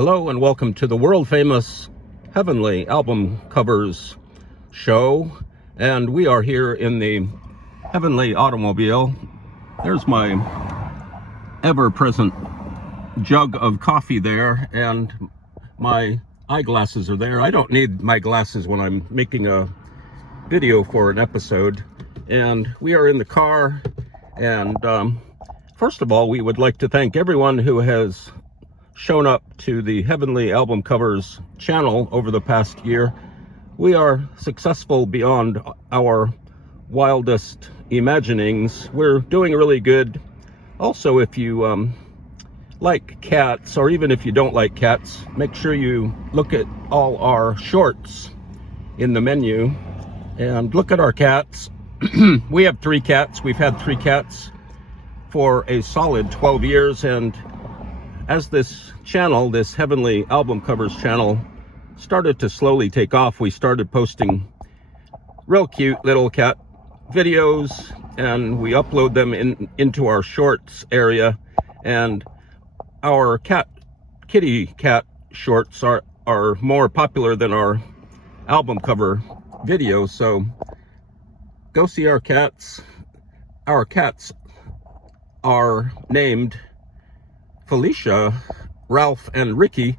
Hello and welcome to the world famous Heavenly album covers show, and we are here in the Heavenly automobile. There's my ever-present jug of coffee there, and my eyeglasses are there. I don't need my glasses when I'm making a video for an episode. And we are in the car, and first of all, we would like to thank everyone who has shown up to the Heavenly album covers channel over the past year. We are successful beyond our wildest imaginings. We're doing really good. Also, if you like cats, or even if you don't like cats, make sure you look at all our shorts in the menu and look at our cats. We have 3 cats. We've had 3 cats for a solid 12 years, and as this channel, this Heavenly album covers channel, started to slowly take off, we started posting real cute little cat videos, and we upload them into our shorts area. And our kitty cat shorts are more popular than our album cover videos, so go see our cats. Our cats are named Felicia, Ralph, and Ricky.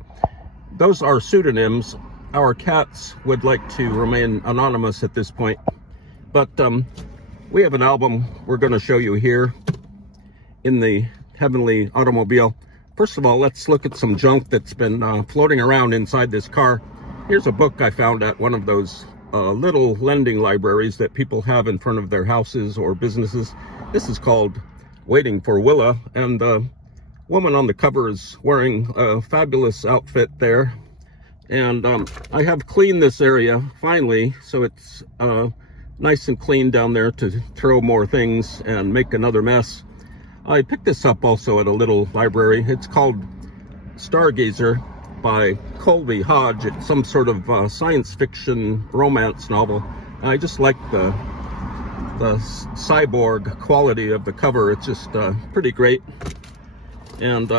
Those are pseudonyms. Our cats would like to remain anonymous at this point, but we have an album we're going to show you here in the Heavenly automobile. First of all, let's look at some junk that's been floating around inside this car. Here's a book I found at one of those little lending libraries that people have in front of their houses or businesses. This is called Waiting for Willa, and the woman on the cover is wearing a fabulous outfit there. And I have cleaned this area finally, so it's nice and clean down there to throw more things and make another mess. I picked this up also at a little library. It's called Stargazer by Colby Hodge. It's some sort of science fiction romance novel. I just like the cyborg quality of the cover. It's just pretty great. And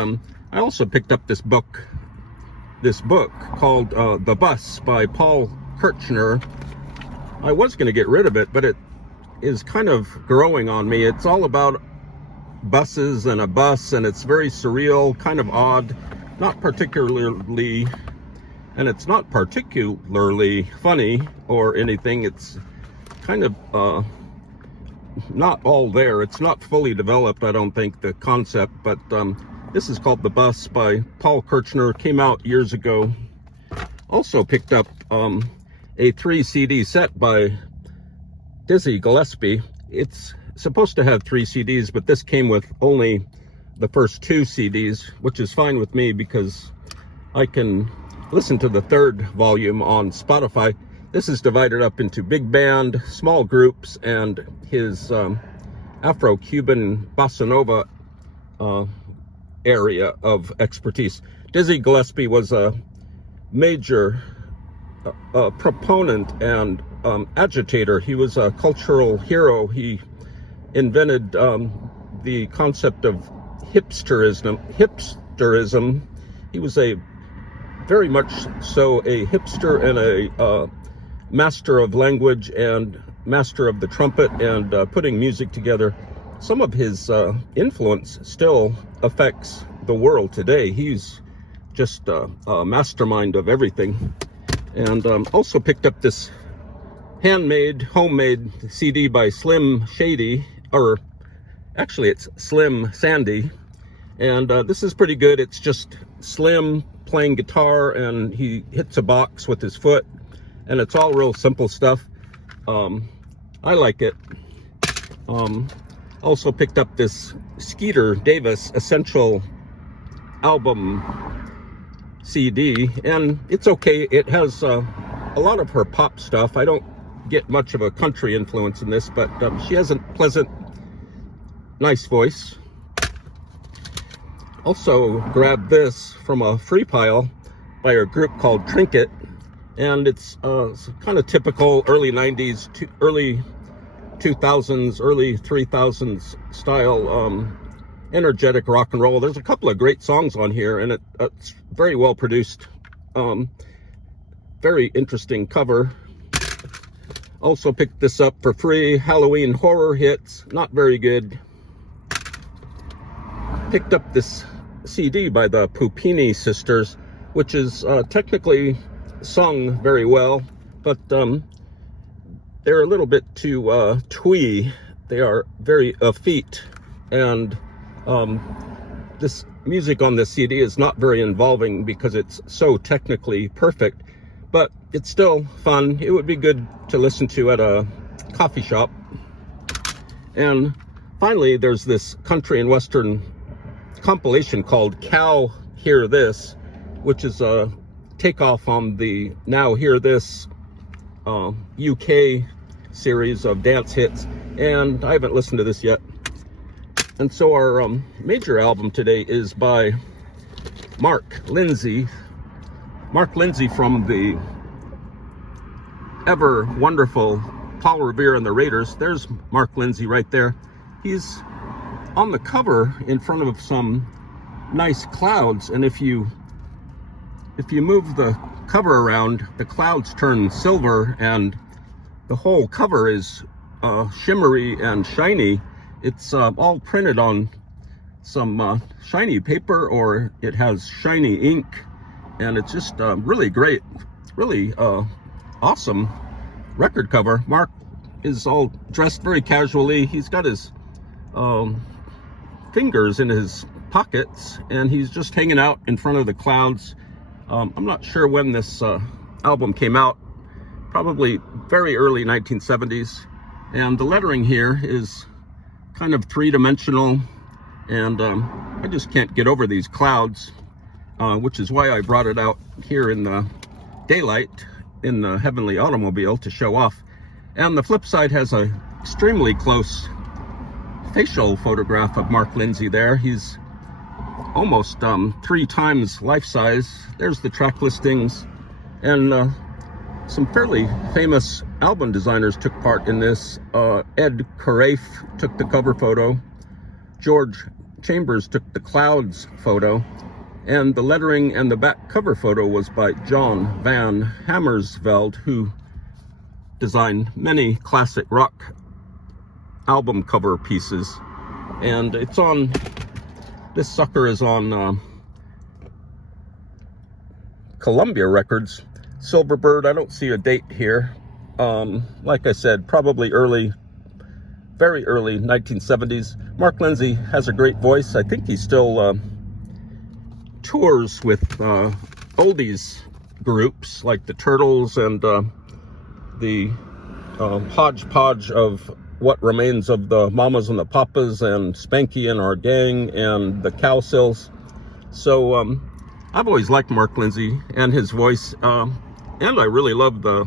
I also picked up this book called The Bus by Paul Kirchner. I was going to get rid of it, but it is kind of growing on me. It's all about buses and a bus, and it's very surreal, kind of odd, not particularly, and it's not particularly funny or anything. It's kind of not all there. It's not fully developed, I don't think, the concept, but this is called The Bus by Paul Kirchner. Came out years ago. Also picked up a 3 CD set by Dizzy Gillespie. It's supposed to have 3 CDs, but this came with only the first 2 CDs, which is fine with me because I can listen to the 3rd volume on Spotify. This is divided up into big band, small groups, and his Afro-Cuban bossa nova area of expertise. Dizzy Gillespie was a major proponent and agitator. He was a cultural hero. He invented the concept of hipsterism. He was a very much so a hipster and a master of language and master of the trumpet and putting music together. Some of his influence still affects the world today. He's just a mastermind of everything. And also picked up this homemade CD by Slim Shady, or actually it's Slim Sandy. And this is pretty good. It's just Slim playing guitar, and he hits a box with his foot, and it's all real simple stuff. I like it. Also picked up this Skeeter Davis Essential album CD, and it's okay. It has a lot of her pop stuff. I don't get much of a country influence in this, but she has a pleasant, nice voice. Also grabbed this from a free pile by a group called Trinket, and it's kind of typical early 90s, early 2000s, early 3000s style energetic rock and roll. There's a couple of great songs on here, and it's very well produced. Very interesting cover. Also picked this up for free. Halloween horror hits, not very good. Picked up this CD by the Pupini sisters, which is technically sung very well, but they're a little bit too twee. They are very effete, and this music on this CD is not very involving because it's so technically perfect, but it's still fun. It would be good to listen to at a coffee shop. And finally, there's this country and western compilation called Cow Hear This, which is a takeoff on the Now Hear This UK series of dance hits, and I haven't listened to this yet. And so our major album today is by Mark Lindsay. Mark Lindsay from the ever wonderful Paul Revere and the Raiders. There's Mark Lindsay right there. He's on the cover in front of some nice clouds, and if you move the cover around, the clouds turn silver, and the whole cover is shimmery and shiny. It's all printed on some shiny paper, or it has shiny ink, and it's just really great, really awesome record cover. Mark is all dressed very casually. He's got his fingers in his pockets, and he's just hanging out in front of the clouds. I'm not sure when this album came out, probably very early 1970s, and the lettering here is kind of three-dimensional, and I just can't get over these clouds, which is why I brought it out here in the daylight in the Heavenly Automobile to show off. And the flip side has a extremely close facial photograph of Mark Lindsay there. He's almost 3 times life size. There's the track listings, and some fairly famous album designers took part in this. Ed Carafe took the cover photo. George Chambers took the clouds photo, and the lettering and the back cover photo was by John Van Hammersveld, who designed many classic rock album cover pieces. And it's on, this sucker is on Columbia Records, Silverbird. I don't see a date here. Like I said, probably very early 1970s. Mark Lindsay has a great voice. I think he still tours with oldies groups like the Turtles and the hodgepodge of what remains of the Mamas and the Papas and Spanky and Our Gang and the Cowsills. So I've always liked Mark Lindsay and his voice, and I really love the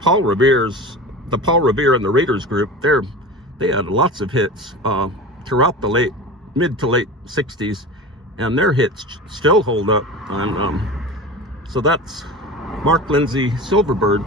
Paul Revere and the Raiders group. They had lots of hits throughout the mid to late 60s, and their hits still hold up. And so that's Mark Lindsay, Silverbird.